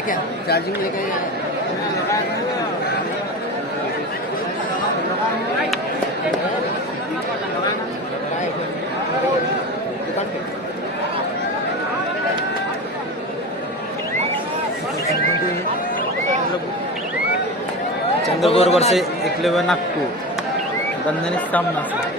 है क्या चार्जिंग लेके चंद्रपूर वर्ष एकलेवा नागपूर दणदणीत सामना असेल.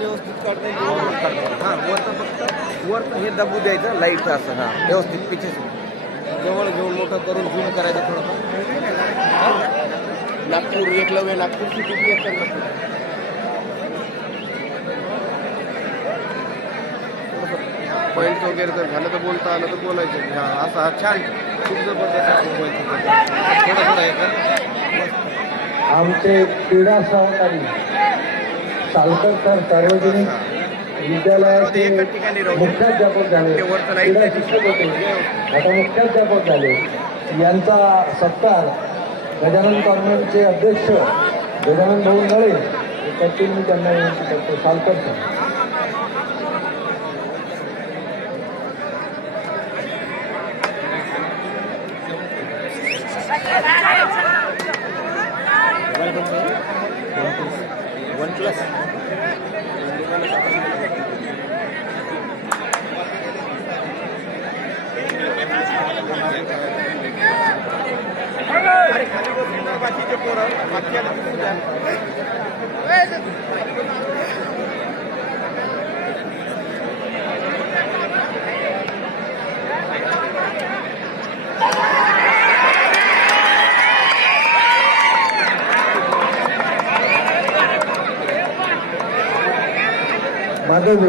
व्यवस्थित काढता येईल. हां वरचं फक्त वरचं हे दबू द्यायचं लाईटचं असं हां व्यवस्थित पिछे जवळ घेऊन मोठं करून झूम करायचं थोडंफार. नागपूर एकलव्य नागपूर सिटी एक पॉईंट वगैरे जर झालं तर बोलता आलं तर बोलायचं. हां असं हा छान खूप जबरदस्त थोडं थोडं हे कर. आमचे क्रीडा सहकारी सालकर सार्वजनिक विद्यालयाचे मुख्याध्यापक झाले, क्रीडा शिक्षक होते, आता मुख्याध्यापक झाले. यांचा सत्कार गजानन कॉन्व्हेंटचे अध्यक्ष गजानन भाऊ नळे करतील. मी त्यांना विनंती करतो. सालकर सर. OnePlus अरे खाली बसून बाकीचे पोरं बाकी आले तिथून द्या. माधव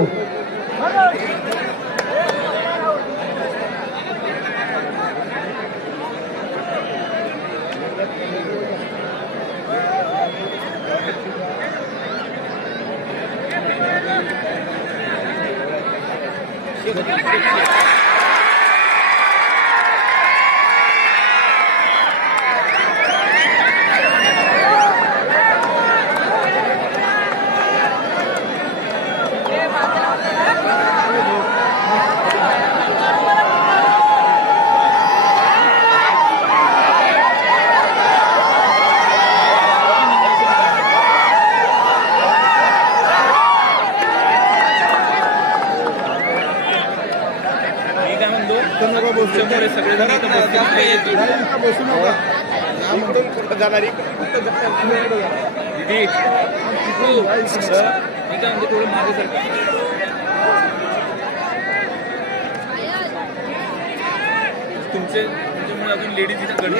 जाणारी थोडं मागे सरकार तुमचे त्याच्यामुळे अजून लेडीज इथे गर्दी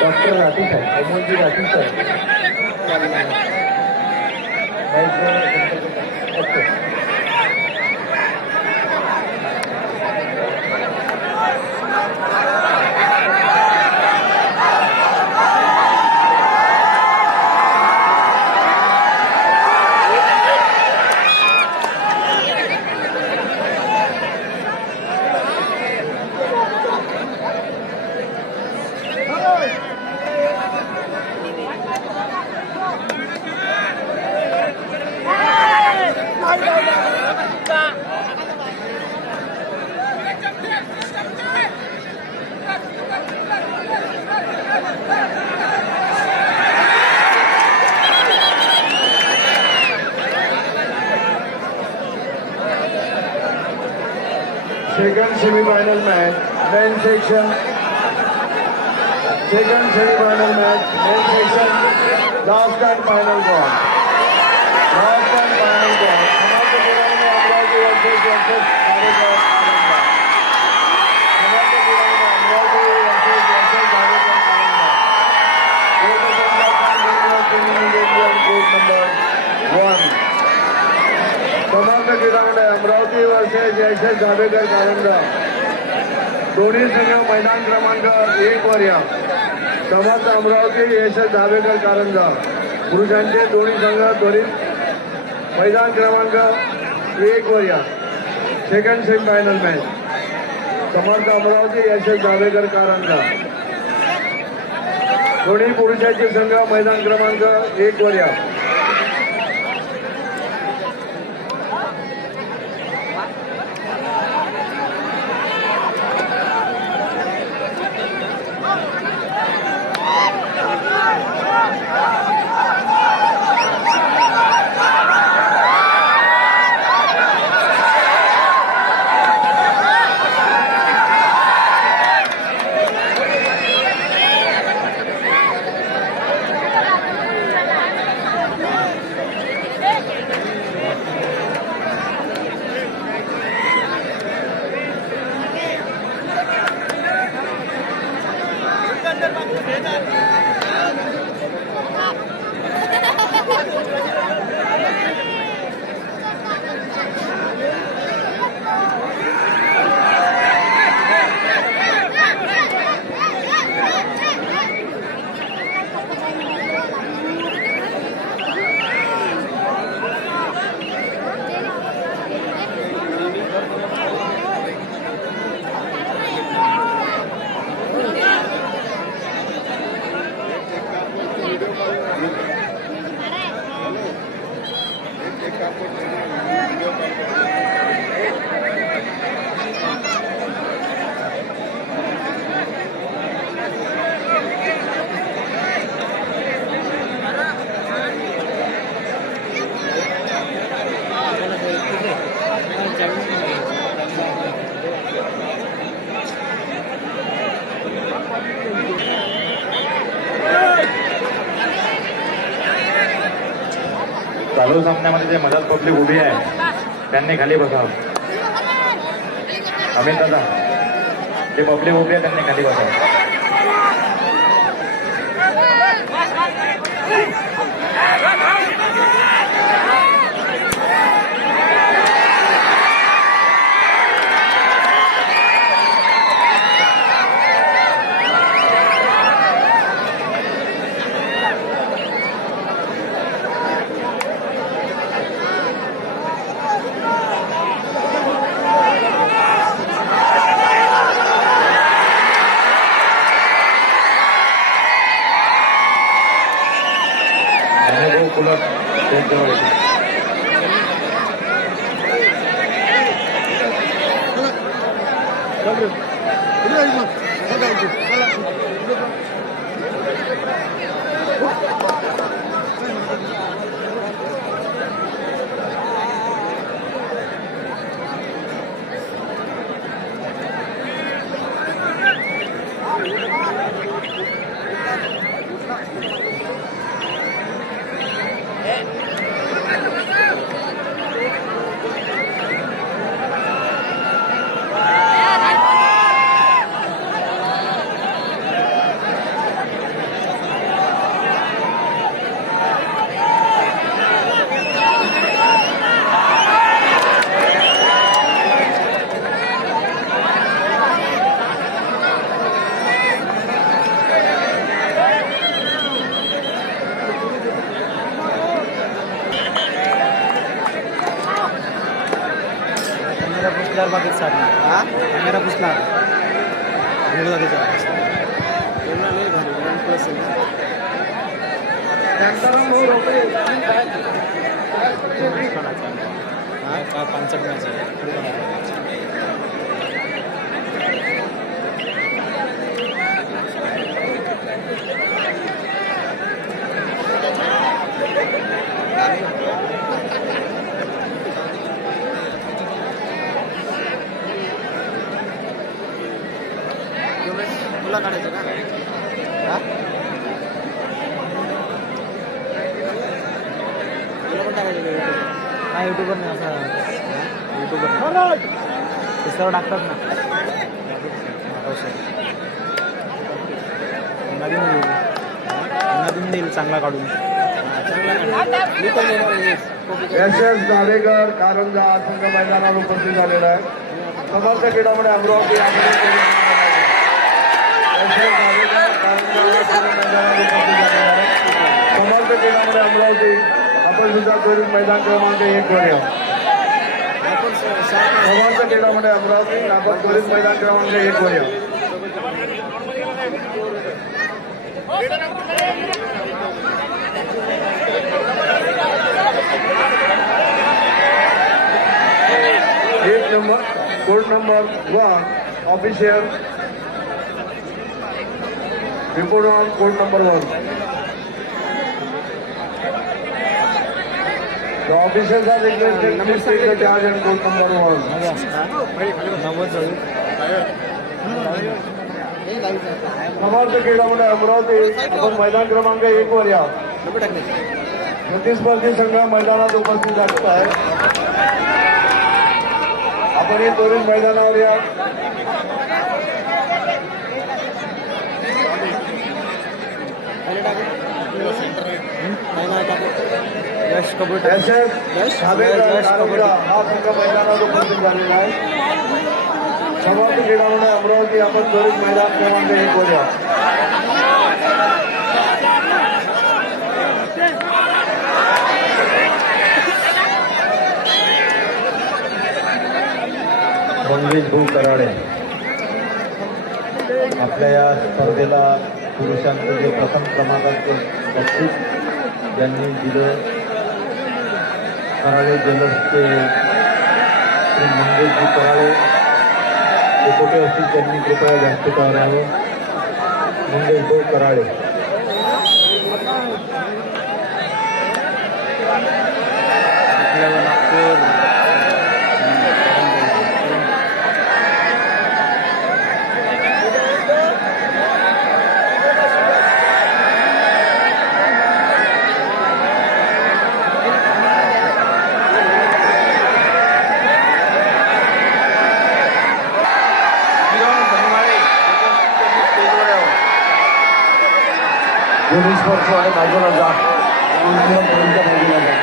doctor Rathi Saheb Amolji Rathi Saheb okay Second semi-final match, men section. Second semi-final match, men section. Last and final ball. Last and final ball. समाप्त केल्याने अमरावती वर्सेस धारेकर आनंद. समाप्त केल्याने अमरावती वर्सेस धारेकर आनंद. Gate number 1. समाप्त क्रीडांगण अमरावती वर्सेस यशस धाबेकर कारंजा. दोन्ही संघ मैदान क्रमांक 1 वर या. समाप्त अमरावती यशस धाबेकर कारंजा. पुरुषांचे दोन्ही संघ मैदान क्रमांक 1 वर या. सेकंड सेमीफायनल मॅच समाप्त अमरावती यशस धाबेकर कारंजा. दोन्ही पुरुषांचे संघ मैदान क्रमांक 1 वर या. चालू सामन्यामध्ये जे मदत पब्लिक उभी आहे त्यांनी खाली बसावं. अमित दादा, जे पब्लिक उभी आहे त्यांनी खाली बसावं. कुलर त्यांच्यावर पुसल्यावर बाकी साथ हा कॅमेरा पुसला भेट जागेचा एवढा नाही भारी वन प्लस आहे ना. का 65 मॅच आहे. तुला काढायचं का हा तुला पण टाकायचं हा युट्यूबर नाही असा युट्यूबर ते सर्व टाकतात ना. नवीन देईल नवीन देईल चांगला काढून. मी पण देणार यशस जावेकर कारंजा संघ मैदानावर उपस्थित झालेला आहे. समर्थ क्रीडामध्ये अमरावती समर्थ क्रीडामध्ये अमरावती आपण सुद्धा त्वरित मैदान क्रमांक 1 वर या. समर्थ क्रीडामध्ये अमरावती आपण त्वरित मैदान क्रमांक 1 वर या. एक number court number 1 official report on court number 1. The officials are requested to take the charge on court number 1. नव्वद जाईल. समर्थ क्रीडामध्ये अमरावती आपण मैदान क्रमांक 1 वर या. प्रतिस्पर्धी संघ मैदानात उपस्थित झालेला आहे. आपण हे त्वरित मैदानावर या. यश कबूल यशस जावेकर कारंजा हा संघ मैदानात उपस्थित झालेला आहे. समर्थ क्रीडामध्ये अमरावती आपण त्वरित मैदान क्रमांक 1 वर या. मंगेश भाऊ कराडे आपल्या या स्पर्धेला पुरुषांचं जे प्रथम क्रमांकाचे बक्षीस ज्यांनी दिलं कराडे ज्वेलर्सचे श्री मंगेशजी कराडे ते कुठे असतील त्यांनी कृपया व्यासपीठावर यावं. मंगेश भाऊ कराडे. नागपूर पोलीस स्पर्श आहे बाजूला जा पब्लिकच्या बाजूला जा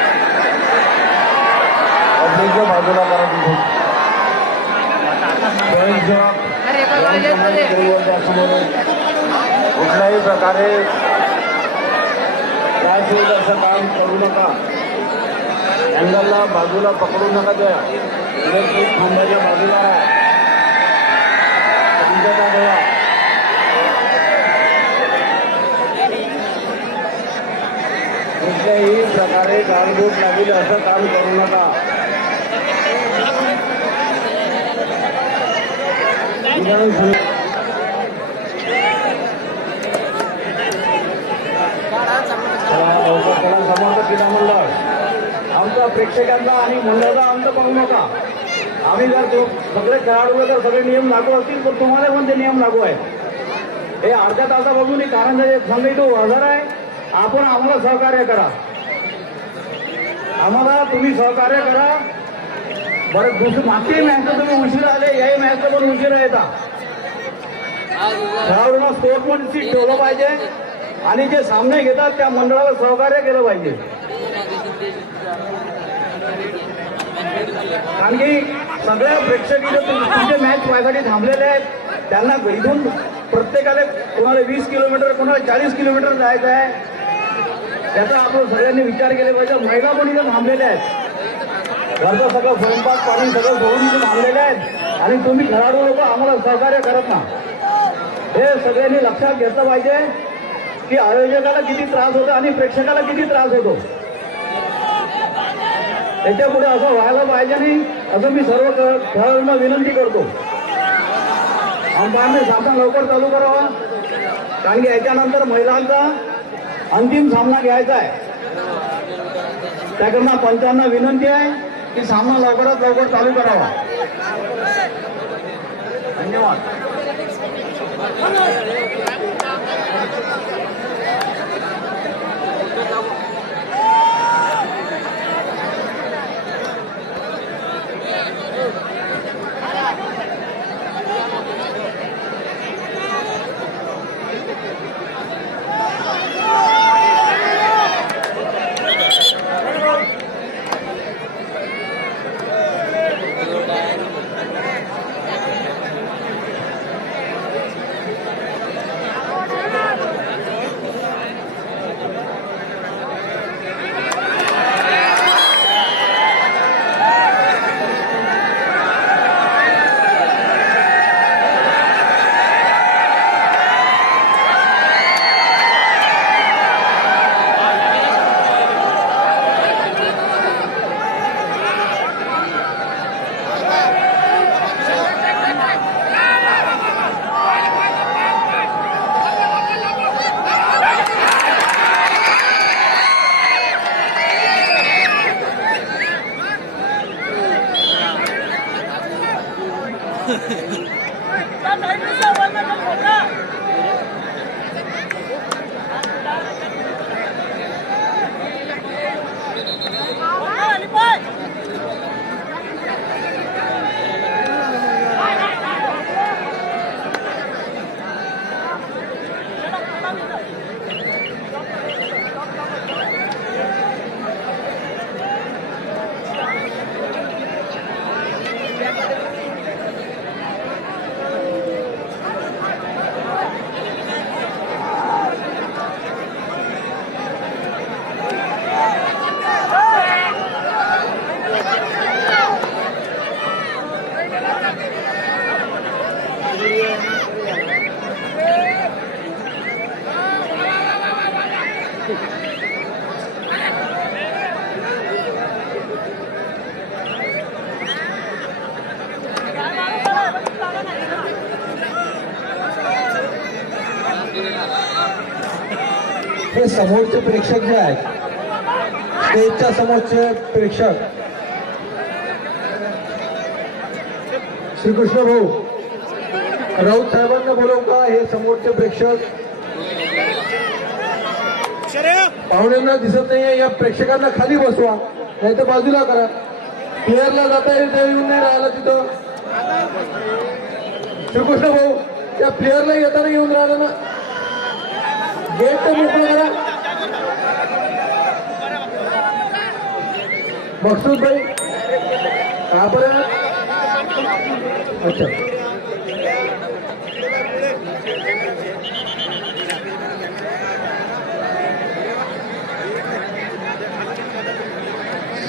पब्लिकच्या बाजूला करा तिथे त्यासमोर कुठल्याही प्रकारे त्रास होईल असं काम करू नका अँगलला बाजूला पकडू नका त्या इलेक्ट्रिक खांबाच्या बाजूला शांतता ठेवा कुठल्याही प्रकारे गालबोट लागेल असं काम करू नका समोरचं क्रीडा मंडळ आमच्या प्रेक्षकांचा आणि मंडळाचा अंत पाहू नका आम्ही जर सगळे खेळाडू जर सगळे नियम लागू असतील तर तुम्हाला पण ते नियम लागू आहेत हे अर्ध्या तासापासून कारण संघ इथं हजर आहे आपण आम्हाला सहकार्य करा आम्हाला तुम्ही सहकार्य करा बरं दुसरं मागची मॅचला तुम्ही उशीर आले याही मॅचला पण उशीर येतात खेळाडूंना स्पोर्ट्समॅनशिप ठेवलं पाहिजे आणि जे सामने घेतात त्या मंडळाला सहकार्य केलं पाहिजे कारण की सगळे प्रेक्षक इथे तुमचे मॅच पाहायसाठी थांबलेले आहेत त्यांना इथून प्रत्येकाला कोणाला 20 किलोमीटर कोणाला 40 किलोमीटर जायचं आहे त्याचा आपण सगळ्यांनी विचार केला पाहिजे महिला पण इथे थांबलेल्या आहेत घरचं सगळं स्वयंपाक पाणी सगळं सोडून इथे थांबलेले आहेत आणि तुम्ही खेळाडू लोक आम्हाला सहकार्य करत ना हे सगळ्यांनी लक्षात घेतलं पाहिजे की आयोजकाला किती त्रास होतो आणि प्रेक्षकाला किती त्रास होतो त्याच्या पुढे असं व्हायला पाहिजे नाही असं मी सर्व खेळाडूंना विनंती करतो अंपायरने सामना लवकर चालू करावा कारण की याच्यानंतर महिलांचा अंतिम सामना घ्यायचा आहे त्याकरता पंचांना विनंती आहे की सामना लवकरात लवकर चालू करावा धन्यवाद हे समोरचे प्रेक्षक जे आहेत स्टेजच्या समोरचे प्रेक्षक श्रीकृष्ण भाऊ राऊत साहेबांना बोलवू का हे समोरचे प्रेक्षक पाहुण्यांना दिसत नाहीये या प्रेक्षकांना खाली बसवा नाही तर बाजूला करा प्लेअरला जाता येईल ते येऊन नाही राहिला तिथं श्रीकृष्ण भाऊ त्या प्लेअरला येताना येऊन राहिलं ना गेट तर मोकळं करा. मकसूद भाई का बरं? अच्छा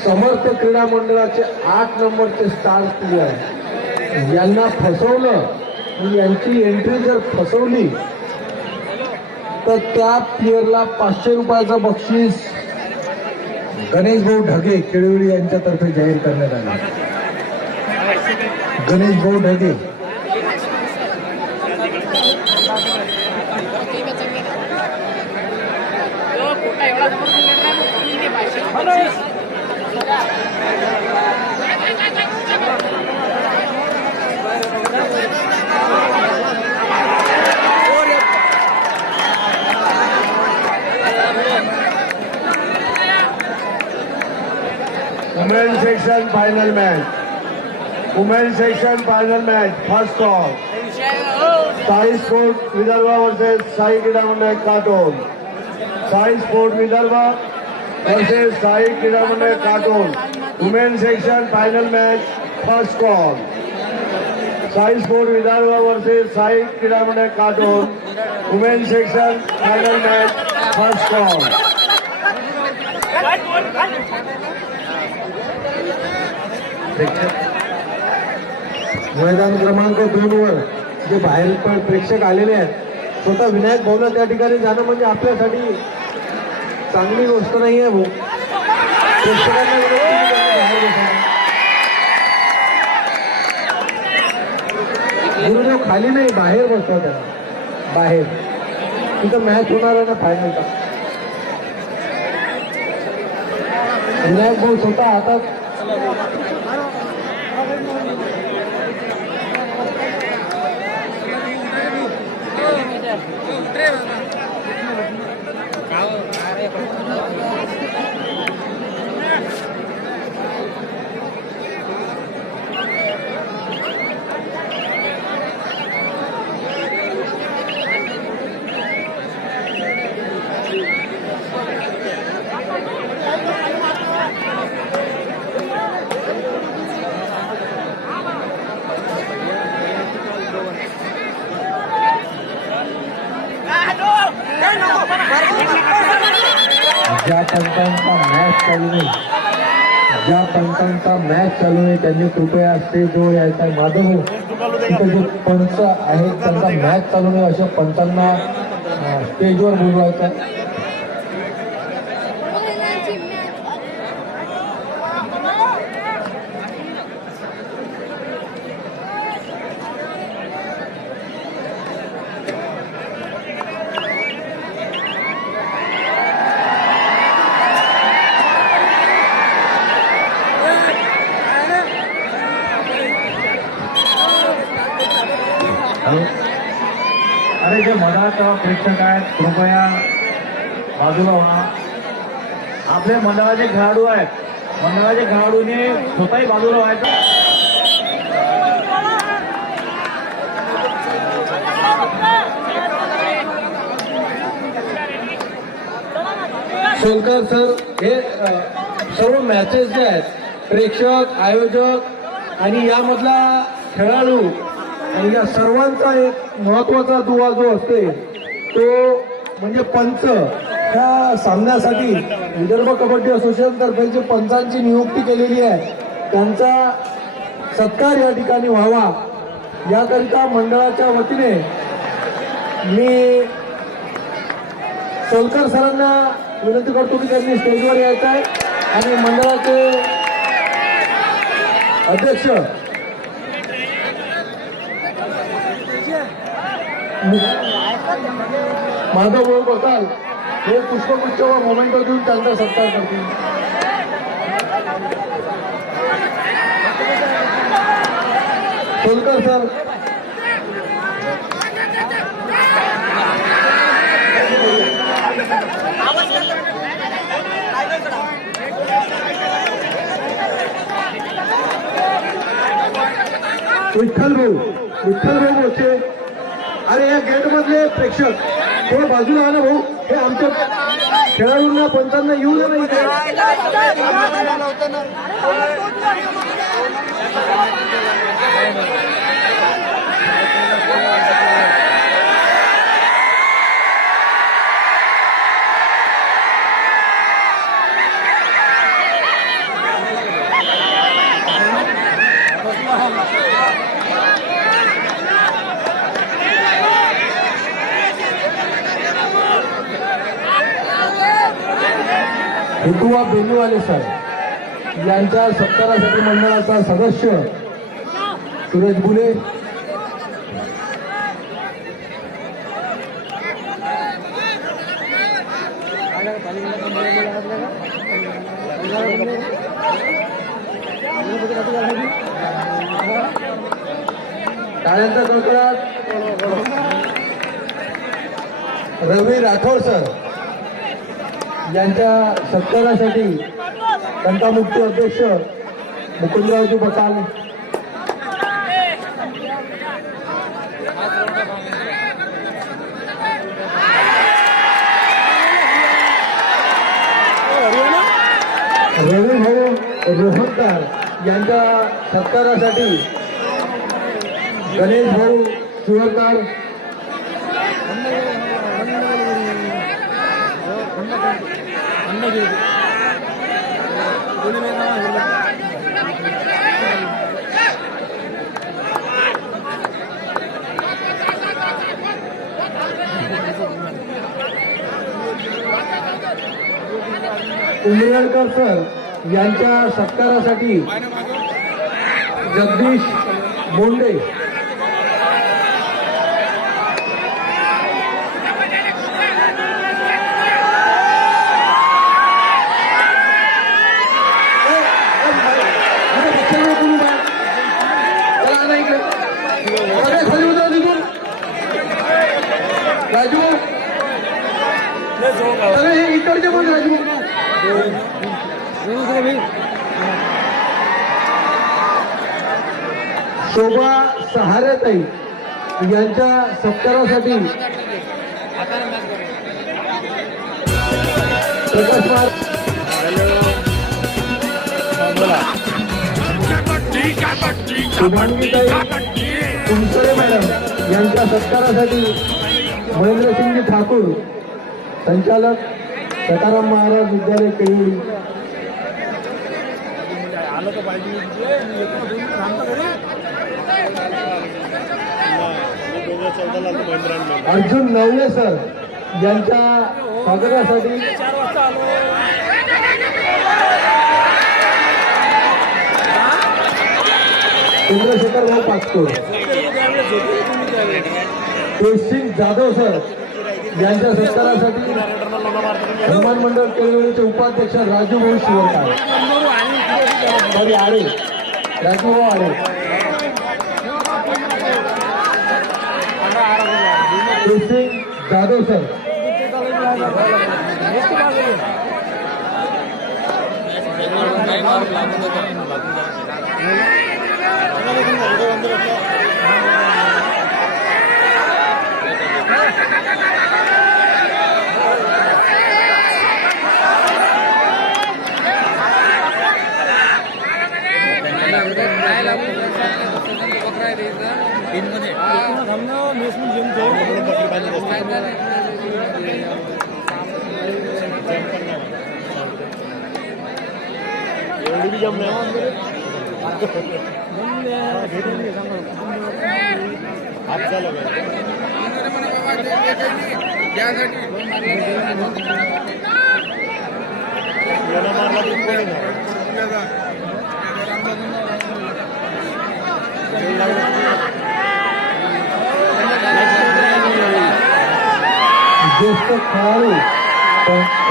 समर्थ क्रीडा मंडळाचे 8 नंबरचे स्टार प्लेयर यांना फसवलं, म्हणजे यांची एंट्री जर फसवली तर त्या प्लेयरला 500 रुपयाचं बक्षीस गणेश भाऊ ढगे केळवली यांच्यातर्फे जाहीर करण्यात आले. गणेश भाऊ Dhage Women section final match. Women section final match. First call. Sai Sport Vidarbha versus Sai Krida Mandal Katol. Sai Sport Vidarbha versus Sai Krida Mandal Katol. Women section final match. First call. Sai Sport Vidarbha versus Sai Krida Mandal Katol. Women section final match. First call. मैदान क्रमांक 2 वर जे बाहेर पण प्रेक्षक आलेले आहेत, स्वतः विनायक भाऊला त्या ठिकाणी जाणं म्हणजे आपल्यासाठी चांगली गोष्ट नाही आहे. भाऊ प्रेक्षकांना विनंती की त्यांनी बाहेर बसावं. गुरुदेव खाली नाही, बाहेर बसवा त्यांना, बाहेर. तिथं मॅच होणार आहे ना फायनलचा. विनायक भाऊ स्वतः हातात ज्या पंचांचा मॅच चालू नाही, ज्या पंचांचा मॅच चालू आहे त्यांनी कृपया स्टेजवर यायचा. माधव तिथे जे पंच आहेत त्यांचा मॅच चालू नाही अशा पंचांना स्टेजवर बोलवायचं. अरे जे मधात प्रेक्षक आहेत कृपया बाजूला होणार. आपले मंडळाचे खेळाडू आहेत, मंडळाचे खेळाडूने स्वतःही बाजूला व्हायचं. सोलकर सर, हे सर्व मॅचेस जे आहेत, प्रेक्षक, आयोजक आणि यामधला खेळाडू आणि या सर्वांचा एक महत्वाचा दुवा जो असते तो म्हणजे पंच. ह्या सामन्यासाठी विदर्भ कबड्डी असोसिएशन तर्फे जे पंचांची नियुक्ती केलेली आहे त्यांचा सत्कार या ठिकाणी व्हावा याकरिता मंडळाच्या वतीने मी सोलकर सरांना विनंती करतो की त्यांनी स्टेजवर यायचं आहे आणि मंडळाचे अध्यक्ष माधव भाऊ बघाल हे पुष्पगुच्छ व मोमेंटो देऊन त्यांचा सत्कार करतील. सोलकर सर, विठ्ठल भाऊ मोठे. अरे या गेट मधले प्रेक्षक थोडं बाजूला हा ना भाऊ, हे आमच्या खेळाडूंना पंचांना येऊ दे ना इथे. हेतुवा बेलूवाले सर यांच्या सत्कारासाठी मंडळाचा सदस्य सुरेश बुले, टाळ्यांचा कडकडाट रवी राठोड सर यांच्या सत्कारासाठी तंटामुक्ती अध्यक्ष मुकुंदरावजी बटाल, रवी भाऊ रोहनकर यांच्या सत्कारासाठी गणेश भाऊ शिवरकर, उमरेडकर सर यांच्या सत्कारासाठी जगदीश बोंडे, राजू अरे हे इकडचे पण राजू शोभा सहारेताई यांच्या सत्कारासाठी प्रकाश शुभांगीताई कुंचळे मॅडम यांच्या सत्कारासाठी महेंद्रसिंगजी ठाकूर, संचालक सकाराम महाराज विद्यालय केळी. अर्जुन नवले सर यांच्या स्वागतासाठी चंद्रशेखर भाऊ पाचकोड, तेजसिंग जाधव सर यांच्या सत्कारासाठी हनुमान मंडळ केळवलीचे उपाध्यक्ष राजूभाऊ शिवरकर, आडे राजूभाऊ आडे, तेजसिंग जाधव सर, ज्येष्ठ खेळाडू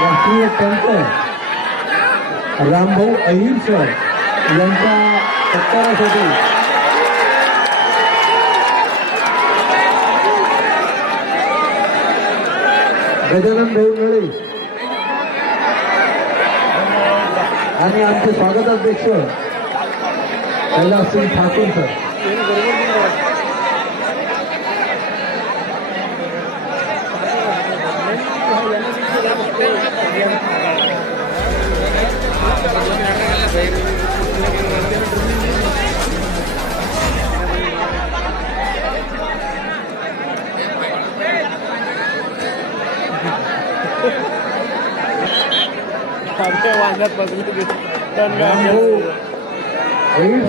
राष्ट्रीय पंच रामभाऊ अहिर सर यांच्या सत्कारासाठी गजानन भाऊ नळे आणि आमचे स्वागताध्यक्ष कैलाससिंग ठाकूर सर.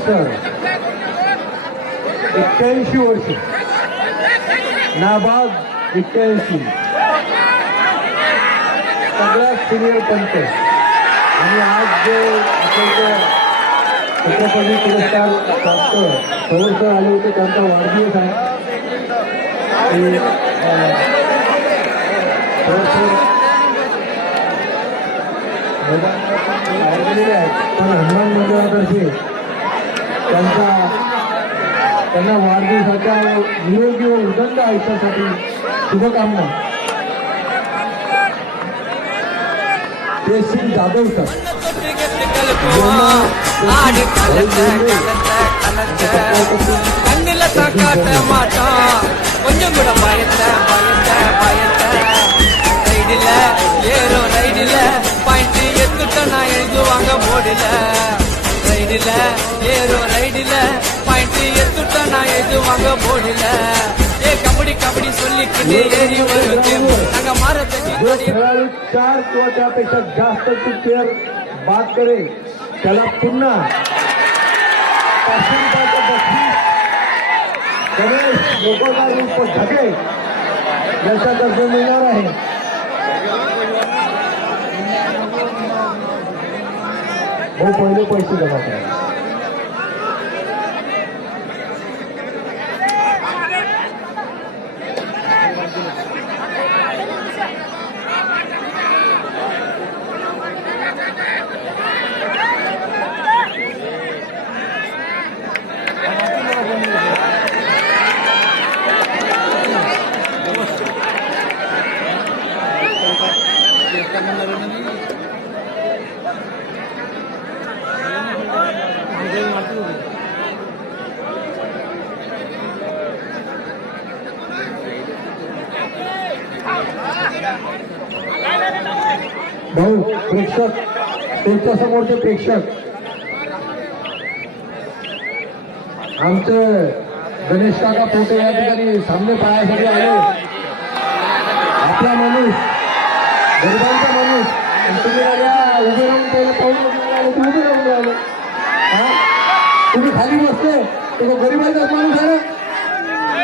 सर 81 वर्ष नाबाद 81 सगळ्यात सिनियर पंच आणि आज जे आपल्या छत्रपती पुरस्कार प्राप्त पवार सर आले होते त्यांचा वाढदिवस आहे आणि, पवार सर बाहेर गेलेले आहेत पण हनुमान मंडळातर्फे त्यांना वाढदिवसाच्या निरोगी व उदंड आयुष्यासाठी शुभकामना. जयसिंग जाधव सर கண்ணில தாக்காட்ட மாட்டா கொஞ்சம் கூட பயத்த ரைடில ஏறும் ரைடில பாயிண்ட் எத்துட்ட நான் எழுதுவாங்க போடில ரைடில ஏறும் ரைடில பாயிண்ட் எத்துட்ட நான் எழுதுவாங்க போடில ஏ கபடி கபடி சொல்லிக்கிட்டு ஏறி வருது நாங்க மாறத்தை जो खेळाडू 4 किंवा त्यापेक्षा जास्त प्लेअर बाद करेल त्याला पुन्हा गणेश गोपाळदार उर्फ ढगे याचा दर्जा मिळणार आहे. हो पहिले पैसे जमा करा. भाऊ प्रेक्षक तुमच्या समोरचे प्रेक्षक आमचं गणेश काका पोटे या ठिकाणी सामने पाहण्यासाठी आले. आपला माणूस गरिबांचा माणूस तुम्ही उभे राहून त्याला पाहून तुम्ही उभे राहून राहिले. तुम्ही खाली बसले तो गरिबांचाच माणूस आहे ना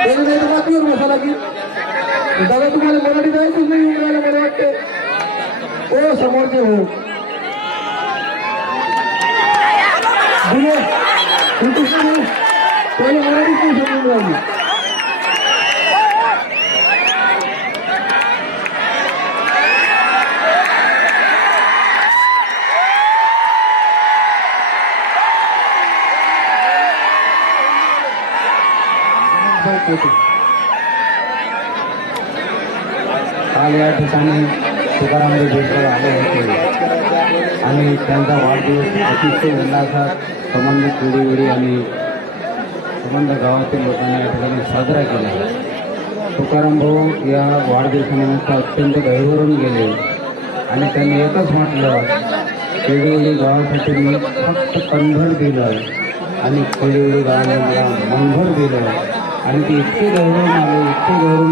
त्याने नाही तर मातीवर बसायला की दादा तुम्हाला मराठी जायचंच नाही येऊन राहिलं मला वाटते. ओ समोरचे हो त्याला मराठीच नाही समजून राहिली. काल या ठिकाणी तुकारामजी देशपांडे आले होते आणि त्यांचा वाढदिवस अतिशय उल्हासात संबंधित पिढी आणि संबंध गावातील लोकांनी या ठिकाणी साजरा केला. तुकाराम भाऊ या वाढदिवसानिमित्त अत्यंत गहिवरून गेले आणि त्यांनी एकच म्हटलं केडिवली गावासाठी मी फक्त कणभर दिलं आणि केडिवली गावाने मला मनभर दिलं आणि ते इतके गौरवून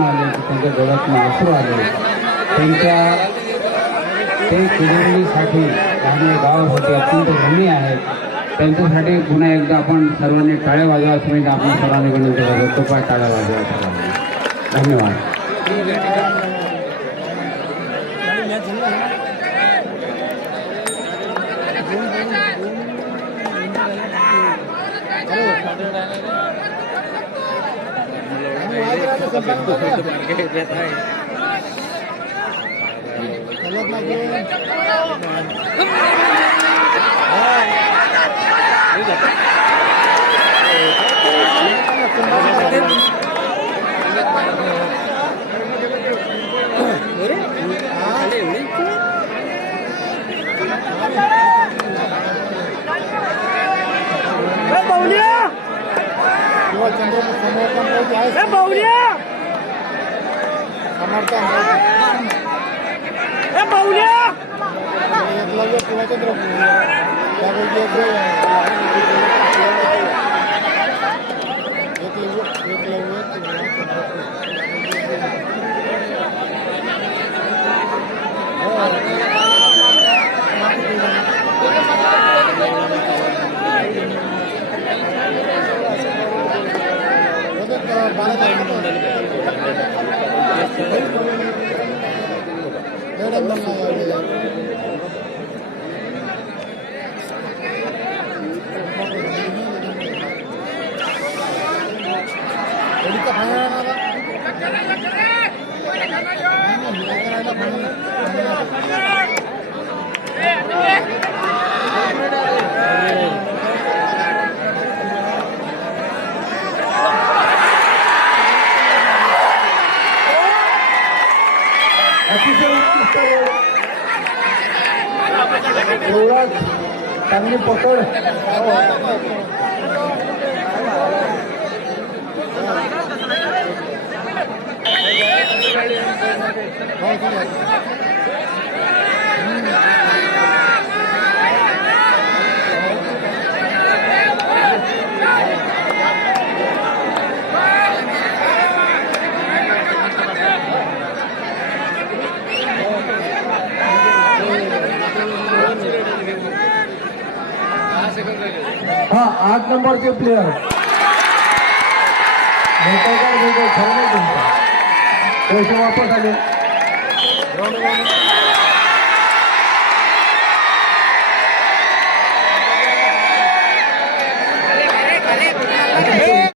आले की त्यांच्या डोळ्यातून अश्रू आले. ते केडिवलीसाठी आणि गावासाठी अत्यंत ऋणी आहेत. त्यांच्यासाठी पुन्हा एकदा आपण सर्वांनी टाळ्या वाजवा असं म्हणजे आपण सर्वांनी विनंती करतो. तो पाय टाळ्या वाजवा सर्वांनी. धन्यवाद. बाहुल्या अतिशय उत्कृष्ट एवढाच चांगली पकड. हा 8 नंबरचे प्लेयर पैसे वापस आले. अतिशय